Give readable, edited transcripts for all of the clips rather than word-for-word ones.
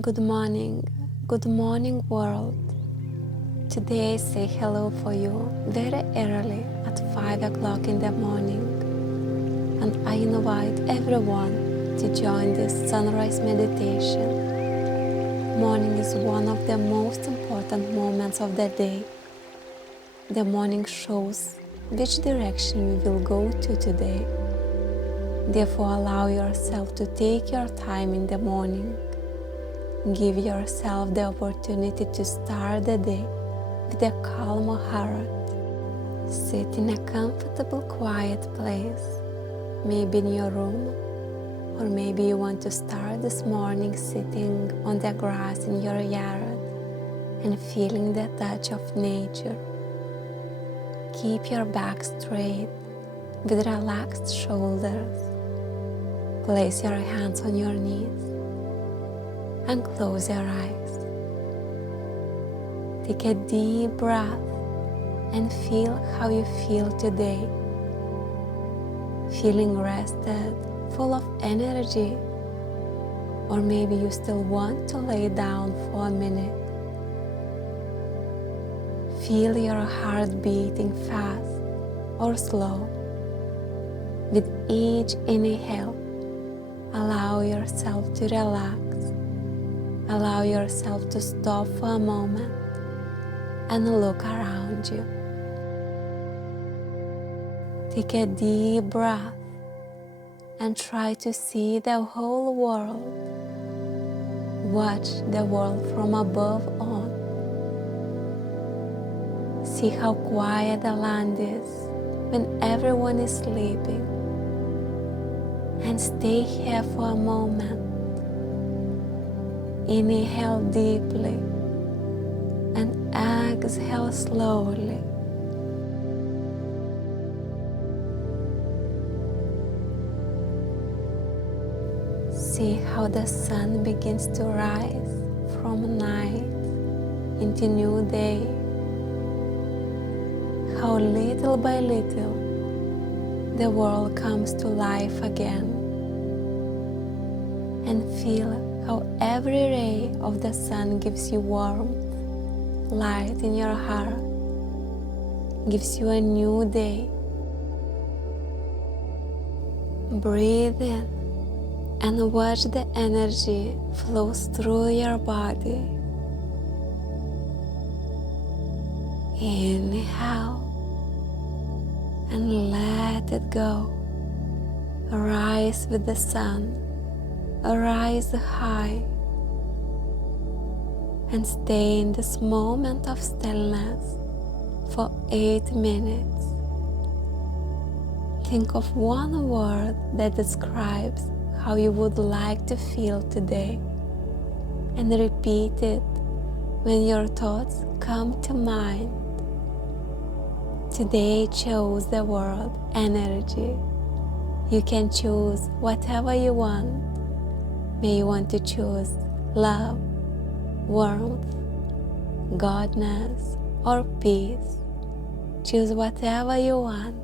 Good morning world. Today I say hello for you very early at 5 o'clock in the morning, and I invite everyone to join this sunrise meditation. Morning is one of the most important moments of the day. The morning shows which direction we will go to today. Therefore, allow yourself to take your time in the morning. Give yourself the opportunity to start the day with a calm heart. Sit in a comfortable, quiet place, maybe in your room, or maybe you want to start this morning sitting on the grass in your yard and feeling the touch of nature. Keep your back straight with relaxed shoulders. Place your hands on your knees and close your eyes. Take a deep breath and feel how you feel today. Feeling rested, full of energy, or maybe you still want to lay down for a minute. Feel your heart beating fast or slow. With each inhale, allow yourself to relax. Allow yourself to stop for a moment and look around you. Take a deep breath and try to see the whole world. Watch the world from above on. See how quiet the land is when everyone is sleeping. And stay here for a moment. Inhale deeply and exhale slowly. See how the sun begins to rise from night into new day. How little by little the world comes to life again. And feel how every ray of the sun gives you warmth, light in your heart, gives you a new day. Breathe in and watch the energy flows through your body. Inhale and let it go. Rise with the sun. Rise high and stay in this moment of stillness for 8 minutes. Think of one word that describes how you would like to feel today and repeat it when your thoughts come to mind. Today I chose the word energy. You can choose whatever you want. May you want to choose love, warmth, godness, or peace. Choose whatever you want.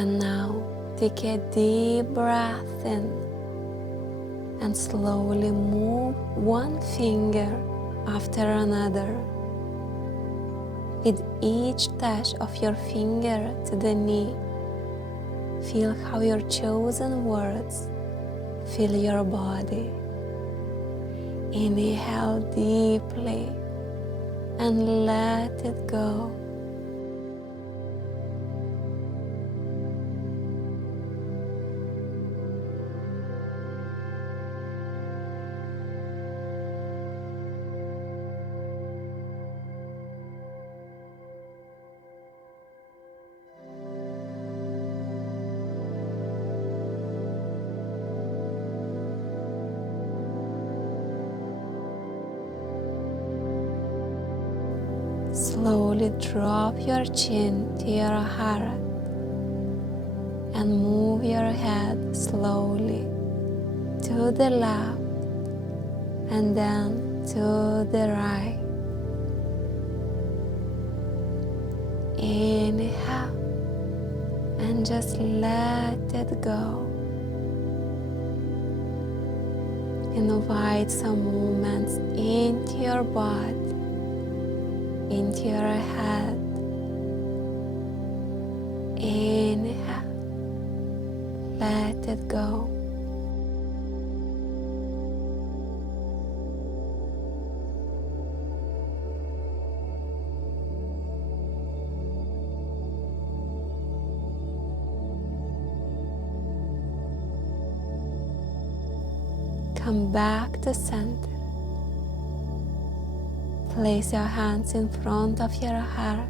And now take a deep breath in and slowly move one finger after another. With each touch of your finger to the knee, feel how your chosen words fill your body. Inhale deeply and let it go. Slowly drop your chin to your heart and move your head slowly to the left and then to the right. Inhale and just let it go. Invite some movements into your body, into your head. Inhale, let it go. Come back to center. Place your hands in front of your heart.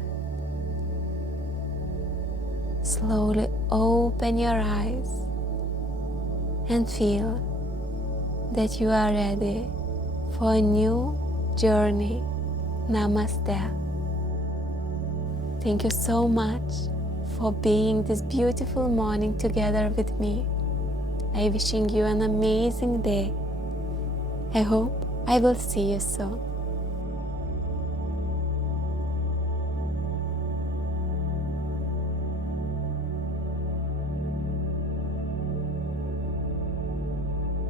Slowly open your eyes and feel that you are ready for a new journey. Namaste. Thank you so much for being this beautiful morning together with me. I'm wishing you an amazing day. I hope I will see you soon.